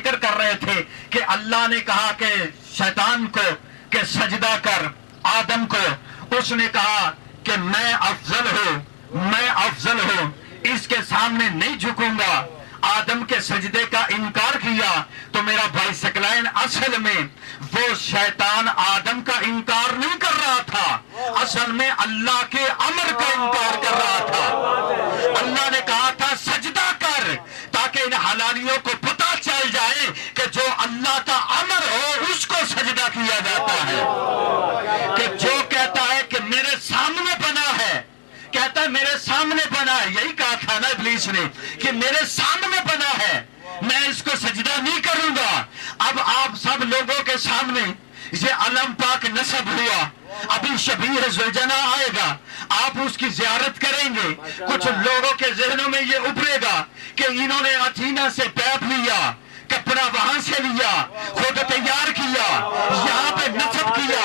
ذکر کر رہے تھے کہ اللہ نے کہا کہ شیطان کو کہ سجدہ کر آدم کو، اس نے کہا کہ میں افضل ہوں، اس کے سامنے نہیں جھکوں گا، آدم کے سجدے کا انکار کیا۔ تو میرا بھائی سکلین، اصل میں وہ شیطان آدم کا انکار نہیں کر رہا تھا، اصل میں اللہ کے امر کا انکار کر رہا تھا۔ اللہ نے کہا تھا سجدہ کر، تاکہ ان حلالیوں کو پتہ چل جائے کہ جو اللہ کا امر ہو اس کو سجدہ کیا جاتا ہے، کہ جو کہتا ہے کہ میرے سامنے بنا ہے، کہتا ہے میرے سامنے بنا ہے، یہی کہا تھا نا ابلیس نے کہ میرے سامنے بنا ہے، میں اس کو سجدہ نہیں کروں گا۔ اب آپ سب لوگوں کے سامنے یہ علم پاک نصب ہوا، ابھی شبیہ ذوالجناح آئے گا، آپ اس کی زیارت کریں گے، کچھ لوگوں کے ذہنوں میں یہ ابھرے گا کہ انہوں نے اتھینا سے پیپ لیا، کپڑا وہاں سے لیا، خود تیار کیا، یہاں پہ نصب کیا،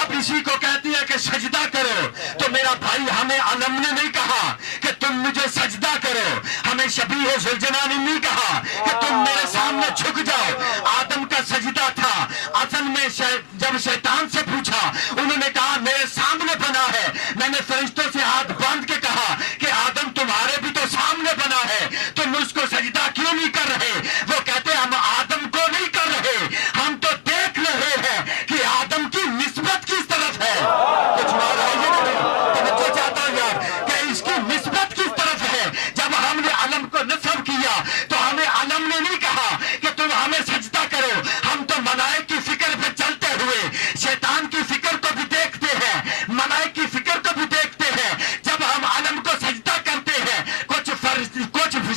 اب اسی کو کہتی ہے کہ سجدہ کرو۔ تو میرا بھائی، ہمیں علم نے نہیں کہا کہ تم مجھے سجدہ کرو، ہمیں شبیہ ذوالجناح نے نہیں کہا کہ تم میرے سامنے جھک جاؤ۔ آدم کا سجدہ تھا، اصل میں جب شیطان سے پوچھا، انہوں نے کہا میرے سامنے بنا ہے، میں نے فرشتوں سے ہاتھ باندھ کے کہا کہ آدم تمہارے بھی تو سامنے بنا ہے، تم اس کو سجدہ کیوں نہیں کر رہے؟ وہ کہتے ہم آدم کو نہیں کر رہے، ہم تو دیکھ رہے ہیں کہ آدم کی نسبت کس طرف ہے۔ کچھ بات ہے یہ نہیں، توجہ چاہتا ہوں یار کہ اس کی نسبت کس طرف ہے۔ جب ہم نے علم کو نصب کیا تو ہمیں علم نے نہیں کہا کہ تم ہمیں سجدہ کرو، ہم تو ملائک کی فکر پہ چلتے ہوئے شیطان کی فکر کو بھی دیکھتے ہیں، ملائک کی فکر کو بھی دیکھتے ہیں۔ جب ہم علم کو سجدہ کرتے ہیں، کچھ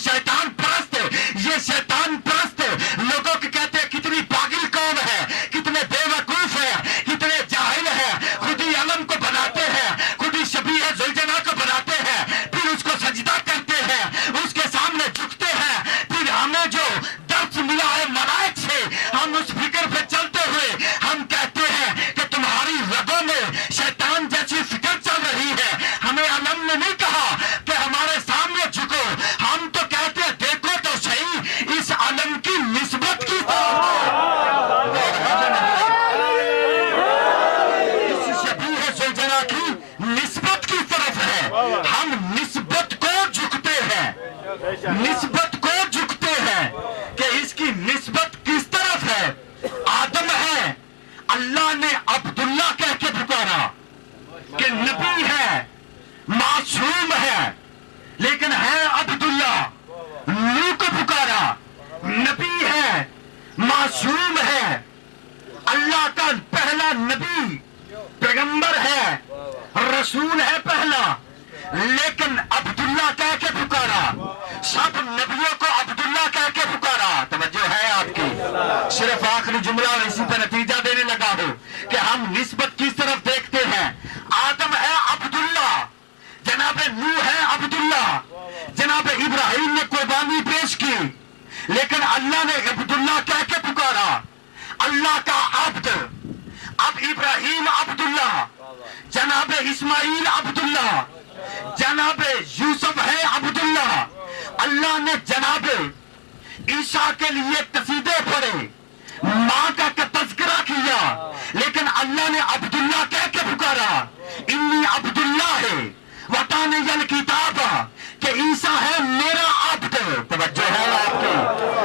شیطان پرست، یہ شیطان پرست لوگوں کو کہتے ہیں کتنی پاگل قوم ہے، کتنے بے وقوف ہے، کتنے جاہل ہے، خود ہی علم کو بناتے ہیں، خود ہی شبیہ ذوالجناح کو بناتے ہیں، پھر اس کو سجدہ کرتے ہیں، اس کے سامنے جھکتے ہیں۔ پھر ہمیں جو درس ملا ہے ملائک سے، ہم اس فکر پہ چلتے ہوئے ہم کہتے ہیں کہ تمہاری رگوں میں شیطان جیسی فکر چل رہی ہے۔ ہمیں علم نے نہیں کہا کہ ہمارے سامنے جھکو، ہم تو کہتے ہیں دیکھو تو صحیح اس علم کی نسبت کی طرف ہے، اس شبیہ ذوالجناح کی نسبت کی طرف ہے۔ ہم نسبت کو جھکتے ہیں، نسبت کو جھکتے ہیں کہ اس کی نسبت کس طرف ہے۔ آدم ہے، اللہ نے عبداللہ کہہ کے پکارا کہ نبی ہے، معصوم ہے، لیکن ہے عبداللہ۔ نوح کو پکارا، نبی ہے، معصوم ہے، اللہ کا پہلا نبی پیغمبر ہے، رسول ہے پہلا، لیکن عبداللہ کہہ کے پکارا۔ سب نبیوں کو عبداللہ کہہ کے پکارا۔ توجہ ہے آپ کی؟ صرف آخری جملہ اور اسی پہ نتیجہ دینے لگا ہو کہ ہم نسبت کس طرف دیکھتے ہیں۔ آدم ہے عبداللہ، جناب نوح ہے عبداللہ، جناب ابراہیم نے قربانی پیش کی، لیکن اللہ نے عبداللہ کہہ کے پکارا، اللہ کا عبد۔ اب ابراہیم عبداللہ، جناب اسماعیل عبداللہ، جناب یوسف ہے عبداللہ۔ اللہ نے جناب عیسیٰ کے لیے قصیدے پڑھے، ماں کا تذکرہ کیا، لیکن اللہ نے عبداللہ کہہ کے پکارا، انی عبداللہ ہے وطانی الکتاب، کہ عیسیٰ ہے میرا عبد۔ توجہ ہے آپ کی؟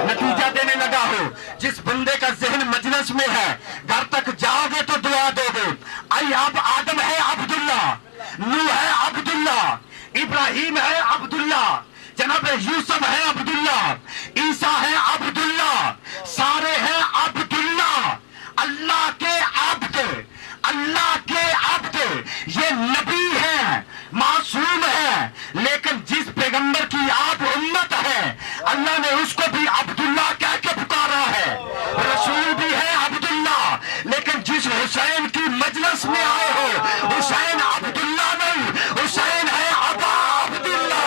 نتیجہ دینے لگا ہو۔ جس بندے کا ذہن مجلس میں ہے، گھر تک جاؤ گے تو دعا دو گے۔ اب آدم ہے عبداللہ، نوح ہے عبداللہ، ابراہیم ہے عبداللہ، جناب یوسف ہے عبداللہ، عیسیٰ ہے عبداللہ، سارے ہیں عبداللہ، اللہ کے عبد، اللہ کے عبد۔ یہ نبی ہے، معصوم ہے، لیکن جس پیغمبر کی آپ امت ہے، اللہ نے اس کو بھی عبداللہ کہہ کے پکارا ہے۔ رسول بھی ہے عبداللہ، لیکن جس حسین کی مجلس میں آئے ہو، حسین عبداللہ نہیں، حسین ہے ابا عبداللہ۔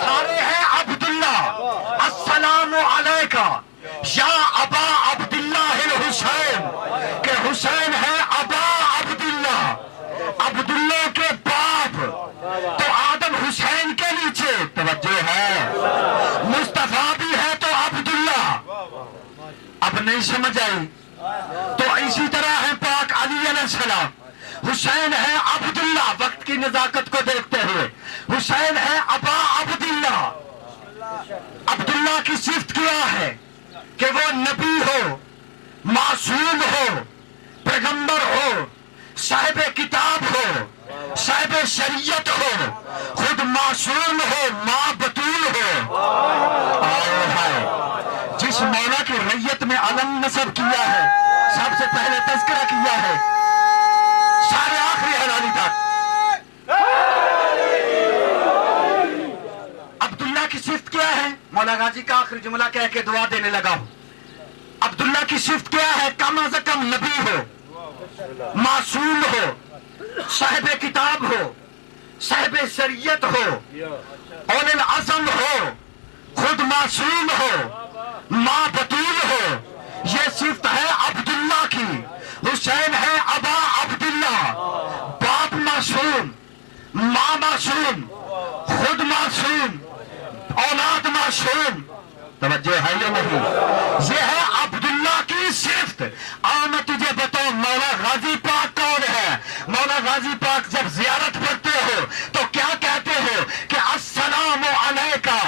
سارے ہیں عبداللہ۔ السلام علیکہ یا ابا عبداللہ الحسین، کہ حسین ہے ابا عبداللہ، عبداللہ کے باپ۔ تو آدم حسین کے نہیں سمجھ آئی؟ تو اسی طرح ہے پاک علی علیہ السلام، حسین ہے عبداللہ، وقت کی نزاکت کو دیکھتے ہوئے حسین ہے ابا عبداللہ۔ عبداللہ کی صفت کیا ہے؟ کہ وہ نبی ہو، معصوم ہو، پیغمبر ہو، صاحب کتاب ہو، صاحب شریعت ہو، خود معصوم ہو، ماں بطول ہو۔ آئے ہائے، جس مولا کی ریت میں علم نصب کیا ہے، سب سے پہلے تذکرہ کیا ہے، سارے آخری حلالی تک۔ عبداللہ کی صفت کیا ہے؟ مولا غازی کا آخری جملہ کہہ کے دعا دینے لگا ہوں۔ عبداللہ کی صفت کیا ہے؟ کم از کم نبی ہو، معصوم ہو، صاحب کتاب ہو، صاحب شریعت ہو، اولو العزم ہو، خود معصوم ہو، ماں بطول ہو۔ یہ صفت ہے عبداللہ کی۔ حسین ہے ابا عبداللہ، باپ معصوم، ماں معصوم، خود معصوم، اولاد معصوم۔ توجہ ہے یا نہیں؟ یہ ہے عبداللہ کی صفت۔ آؤ میں تجھے بتاؤں مولا غازی پاک کون ہے۔ مولا غازی پاک جب زیارت پڑھتے ہو تو کیا کہتے ہو؟ کہ السلام علیکہ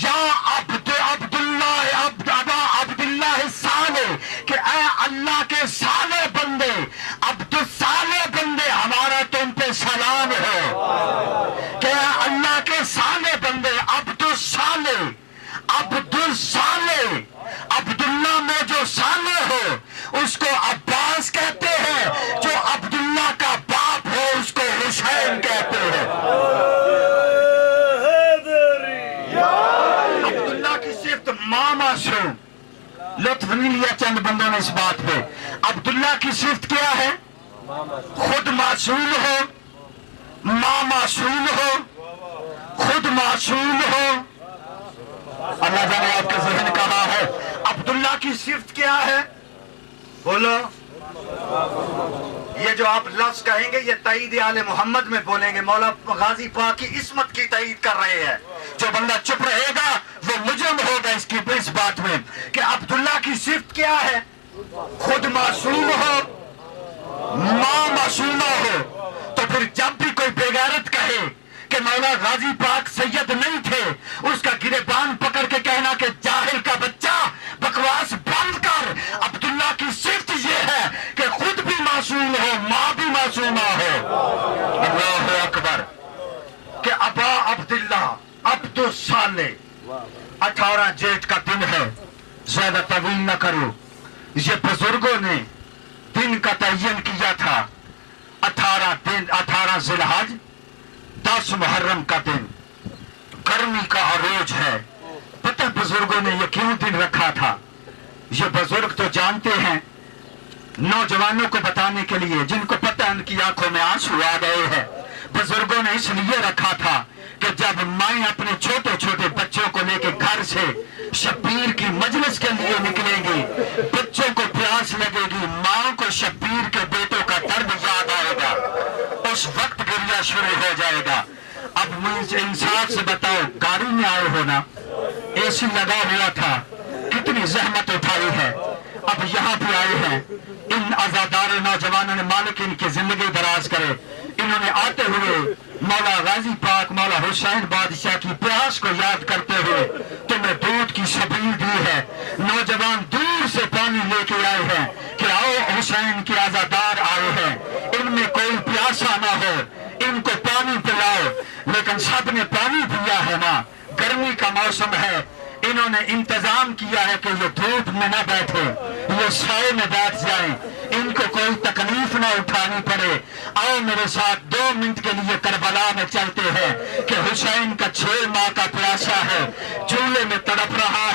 یا عبداللہ ابا عبداللہ الصالح، کہ اے اللہ کے صالح بندے، عبد الصالح بندے، ہمارا تم پہ سلام ہو۔ کہ اے اللہ کے صالح بندے، عبد الصالح، عبد الصالح، عبداللہ میں جو صالح ہو اس کو عباس کہتے ہیں، جو عبداللہ کا باپ ہو اس کو حسین کہتے ہیں۔ عبداللہ کی صفت ماں معصوم، لطف نہیں لیا چند بندوں نے اس بات پہ۔ عبداللہ کی صفت کیا ہے؟ خود معصوم ہو، ماں معصوم ہو، خود معصوم ہو۔ اللہ جانے آپ کا ذہن کہاں ہے۔ عبداللہ کی صفت کیا ہے؟ بولو۔ یہ جو آپ لفظ کہیں گے یہ تائید آل محمد میں بولیں گے، مولا غازی پاک کی عصمت کی تائید کر رہے ہیں۔ جو بندہ چپ رہے گا وہ مجرم ہوگا اس بات میں کہ عبداللہ کی صفت کیا ہے؟ خود معصوم ہو، ماں معصومہ ہو۔ تو پھر جب بھی کوئی بے غیرت کہے کہ مولا غازی پاک سید نہیں تھے، اس کا گریبان پکڑ کے کہنا کہ جاہل کا بچہ بکواس بند کر۔ عبداللہ کی صفت یہ ہے کہ خود بھی معصوم ہو، ماں بھی معصومہ ہو۔ اللہ اکبر۔ کہ ابا عبداللہ، عبد الصالح۔ 18 جیٹ کا دن ہے، زیادہ طویل نہ کرو۔ یہ بزرگوں نے دن کا تعین کیا تھا، 18 ذی الحج، 10 محرم کا دن، گرمی کا عروج ہے۔ پتہ بزرگوں نے یہ کیوں دن رکھا تھا؟ یہ بزرگ تو جانتے ہیں، نوجوانوں کو بتانے کے لیے جن کو پتہ ان کی آنکھوں میں آنسو آ گئے ہیں۔ بزرگوں نے اس لیے رکھا تھا کہ جب مائیں اپنے چھوٹے چھوٹے بچوں کو لے کے گھر سے شبیر کی مجلس کے لیے نکلیں گی، بچوں کو پیاس لگے گی، ماں کو شبیر کے بیٹوں کا درد یاد آئے گا، اس وقت گریہ شروع ہو جائے گا۔ اب مجھے انصاف سے بتاؤ، گاڑی میں آئے ہو نا، اے سی لگا ہوا تھا، کتنی زحمت اٹھائی ہے، اب یہاں پہ آئے ہیں۔ ان عزادار نوجوانوں نے، مالک ان کی زندگی دراز کرے، انہوں نے آتے ہوئے مولا غازی پاک، مولا حسین بادشاہ کی پیاس کو یاد کرتے ہوئے تمہیں دودھ کی شبیل دی ہے۔ نوجوان دور سے پانی لے کے آئے ہیں کہ آؤ حسین کے عزادار آئے ہیں، ان میں کوئی پیاسا نہ ہو، ان کو پانی پلاؤ۔ لیکن سب نے پانی پیا ہے نا، گرمی کا موسم ہے، انہوں نے انتظام کیا ہے کہ یہ دھوپ میں نہ بیٹھے، یہ سائے میں بیٹھ جائیں، ان کو کوئی تکلیف نہ اٹھانی پڑے۔ آؤ میرے ساتھ 2 منٹ کے لیے کربلا میں چلتے ہیں کہ حسین کا 6 ماہ کا پیاسا ہے، چولہے میں تڑپ رہا